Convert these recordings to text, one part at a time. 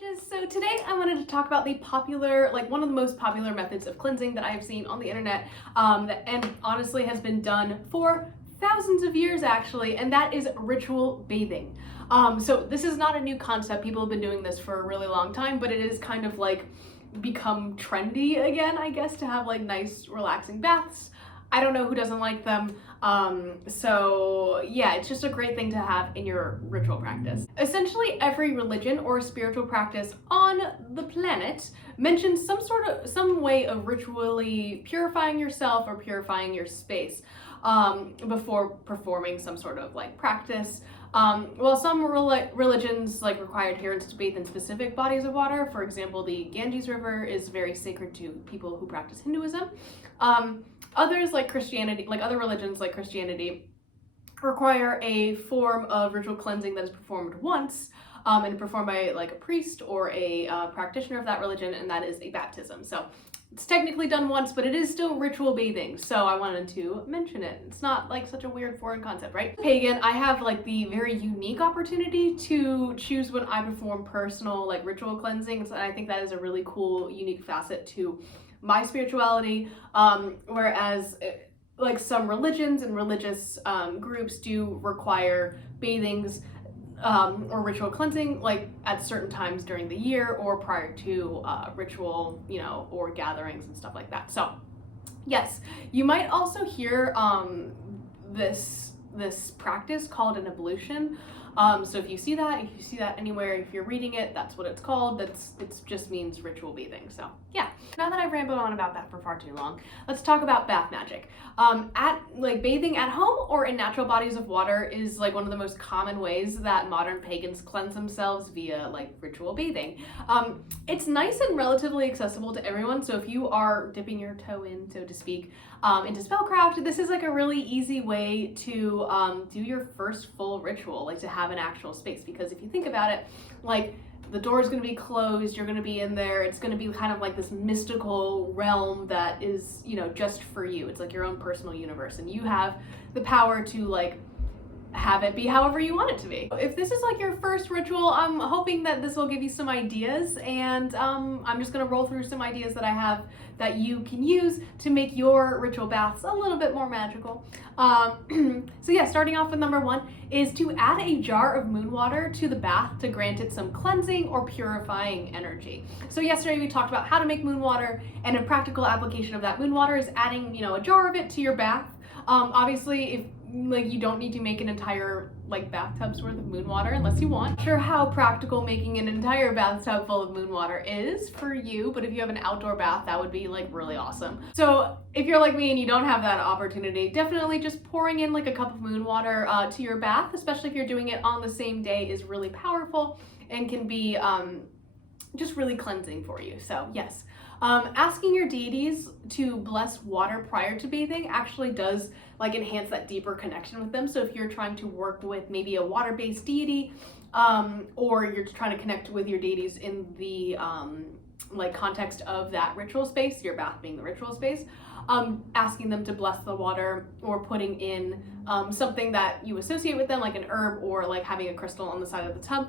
Witches. So today I wanted to talk about the popular, one of the most popular methods of cleansing that I have seen on the internet, and honestly has been done for thousands of years actually, and that is ritual bathing. So this is not a new concept. People have been doing this for a really long time, but it is kind of like become trendy again, I guess, to have like nice relaxing baths. I don't know who doesn't like them. So yeah, it's just a great thing to have in your ritual practice. Essentially, every religion or spiritual practice on the planet mentions some way of ritually purifying yourself or purifying your space before performing some sort of like practice. While some religions require adherence to bathe in specific bodies of water, for example, the Ganges River is very sacred to people who practice Hinduism. Others like Christianity, like other religions like Christianity, require a form of ritual cleansing that is performed once and performed by like a priest or a practitioner of that religion, and that is a baptism. So it's technically done once, but it is still ritual bathing, so I wanted to mention it. It's not like such a weird foreign concept, right? Pagan, I have like the very unique opportunity to choose when I perform personal like ritual cleansings, and I think that is a really cool, unique facet to my spirituality, whereas like some religions and religious groups do require bathings or ritual cleansing like at certain times during the year or prior to ritual, or gatherings and stuff like that. So yes, you might also hear this practice called an ablution. So if you see that anywhere, if you're reading it, that's what it's called. It just means ritual bathing. So yeah, now that I've rambled on about that for far too long, let's talk about bath magic. Bathing at home or in natural bodies of water is like one of the most common ways that modern pagans cleanse themselves via like ritual bathing. It's nice and relatively accessible to everyone. So if you are dipping your toe in, so to speak, into spellcraft, this is like a really easy way to do your first full ritual, like to have an actual space. Because if you think about it, like the door is going to be closed, you're going to be in there, it's going to be kind of like this mystical realm that is, just for you. It's like your own personal universe, and you have the power to like have it be however you want it to be. If this is like your first ritual, I'm hoping that this will give you some ideas, and I'm just gonna roll through some ideas that I have that you can use to make your ritual baths a little bit more magical. So yeah, starting off with number one is to add a jar of moon water to the bath to grant it some cleansing or purifying energy. So yesterday we talked about how to make moon water, and a practical application of that moon water is adding, a jar of it to your bath. Obviously, if you don't need to make an entire bathtub's worth of moon water unless you want. Not sure how practical making an entire bathtub full of moon water is for you, but if you have an outdoor bath, that would be really awesome. So if you're like me and you don't have that opportunity, definitely just pouring in a cup of moon water to your bath, especially if you're doing it on the same day, is really powerful and can be just really cleansing for you. So yes. Asking your deities to bless water prior to bathing actually does enhance that deeper connection with them. So if you're trying to work with maybe a water-based deity, or you're trying to connect with your deities in the context of that ritual space, your bath being the ritual space, asking them to bless the water or putting in something that you associate with them, like an herb or having a crystal on the side of the tub,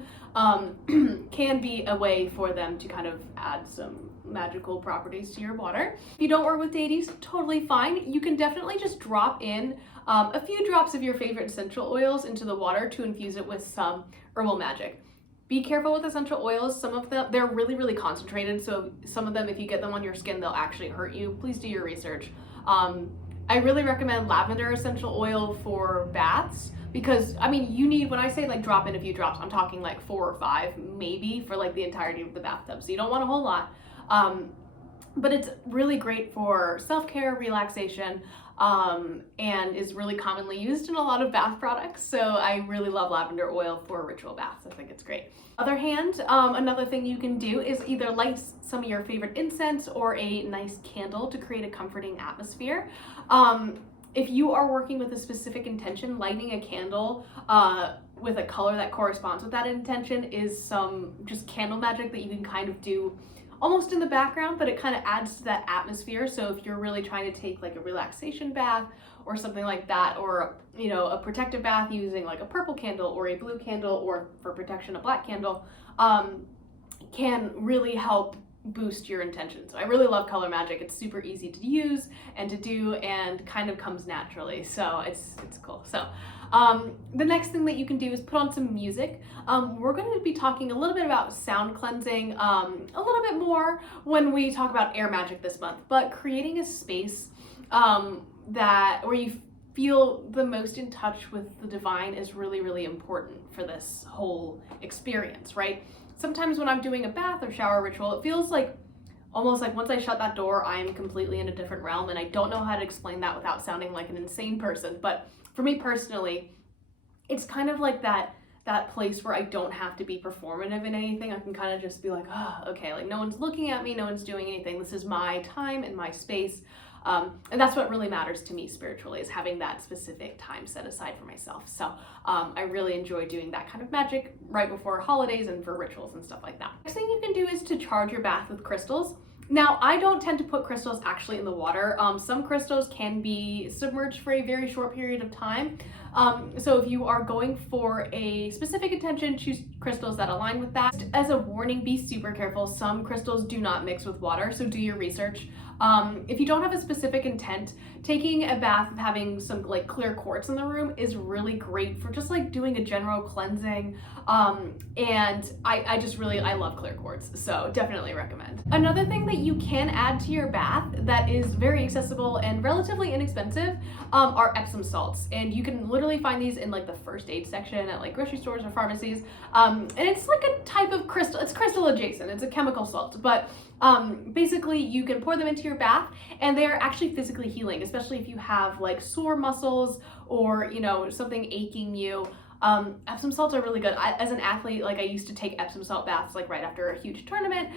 can be a way for them to kind of add some magical properties to your water. If you don't work with deities, totally fine. You can definitely just drop in a few drops of your favorite essential oils into the water to infuse it with some herbal magic. Be careful with essential oils. Some of them, they're really, really concentrated. So some of them, if you get them on your skin, they'll actually hurt you. Please do your research. I really recommend lavender essential oil for baths because, you need, when I say drop in a few drops, I'm talking 4 or 5 maybe for the entirety of the bathtub. So you don't want a whole lot. But it's really great for self-care, relaxation, and is really commonly used in a lot of bath products. So I really love lavender oil for ritual baths. I think it's great. Other hand, another thing you can do is either light some of your favorite incense or a nice candle to create a comforting atmosphere. If you are working with a specific intention, lighting a candle with a color that corresponds with that intention is some just candle magic that you can kind of do almost in the background, but it kind of adds to that atmosphere. So if you're really trying to take a relaxation bath or something like that, or a protective bath using a purple candle or a blue candle, or for protection a black candle, can really help boost your intention. So I really love color magic. It's super easy to use and to do and kind of comes naturally. So it's cool. So the next thing that you can do is put on some music. We're going to be talking a little bit about sound cleansing a little bit more when we talk about air magic this month, but creating a space where you feel the most in touch with the divine is really, really important for this whole experience, right? Sometimes when I'm doing a bath or shower ritual, it feels like almost like once I shut that door, I am completely in a different realm, and I don't know how to explain that without sounding like an insane person. But for me personally, it's kind of like that place where I don't have to be performative in anything. I can kind of just be like, oh, okay, like no one's looking at me, no one's doing anything. This is my time and my space. And that's what really matters to me spiritually, is having that specific time set aside for myself. So I really enjoy doing that kind of magic right before holidays and for rituals and stuff like that. Next thing you can do is to charge your bath with crystals. Now, I don't tend to put crystals actually in the water. Some crystals can be submerged for a very short period of time. So if you are going for a specific intention, choose crystals that align with that. As a warning, be super careful. Some crystals do not mix with water, so do your research. If you don't have a specific intent, taking a bath with having some like clear quartz in the room is really great for just like doing a general cleansing. And I love clear quartz, so definitely recommend. Another thing that you can add to your bath that is very accessible and relatively inexpensive are Epsom salts. And you can literally find these in like the first aid section at like grocery stores or pharmacies. And it's like a type of crystal, it's crystal adjacent, it's a chemical salt, but basically you can pour them into your bath and they are actually physically healing, especially if you have like sore muscles or, you know, something aching you. Epsom salts are really good. As an athlete, like I used to take Epsom salt baths like right after a huge tournament.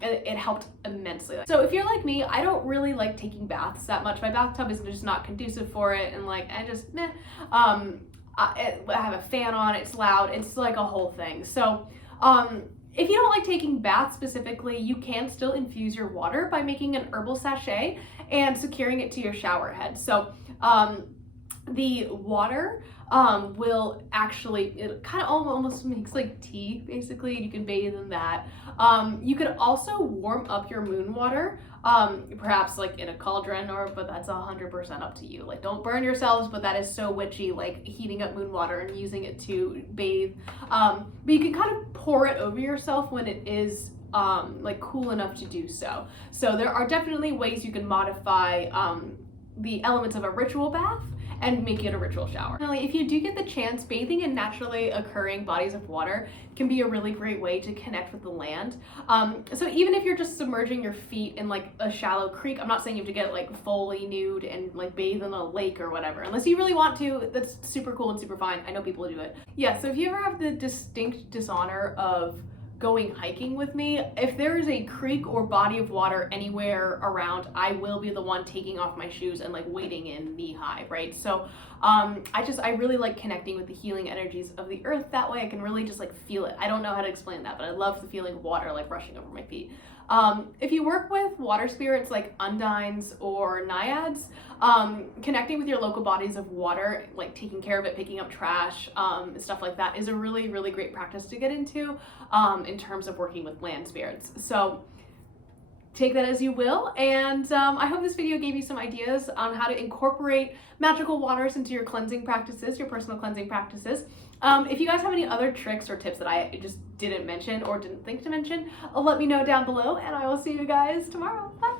It helped immensely. So if you're like me, I don't really like taking baths that much. My bathtub is just not conducive for it, and like I just meh. I have a fan on, it's loud, it's like a whole thing. So if you don't like taking baths specifically, you can still infuse your water by making an herbal sachet and securing it to your shower head. So the water will actually, it kind of almost makes like tea basically, and you can bathe in that. You could also warm up your moon water, perhaps like in a cauldron, but that's 100% up to you. Like don't burn yourselves, but that is so witchy, like heating up moon water and using it to bathe. But you can kind of pour it over yourself when it is like cool enough to do so. So there are definitely ways you can modify the elements of a ritual bath and make it a ritual shower. Finally, if you do get the chance, bathing in naturally occurring bodies of water can be a really great way to connect with the land. So even if you're just submerging your feet in like a shallow creek, I'm not saying you have to get like fully nude and like bathe in a lake or whatever, unless you really want to. That's super cool and super fine. I know people do it. Yeah, so if you ever have the distinct dishonor of going hiking with me, if there is a creek or body of water anywhere around, I will be the one taking off my shoes and like wading in knee high, right? So I really like connecting with the healing energies of the earth that way. I can really just like feel it. I don't know how to explain that, but I love the feeling of water like rushing over my feet. If you work with water spirits like undines or naiads, connecting with your local bodies of water, like taking care of it, picking up trash, stuff like that is a really, really great practice to get into in terms of working with land spirits. So take that as you will, and I hope this video gave you some ideas on how to incorporate magical waters into your cleansing practices, your personal cleansing practices. If you guys have any other tricks or tips that I just didn't mention or didn't think to mention, let me know down below, and I will see you guys tomorrow. Bye!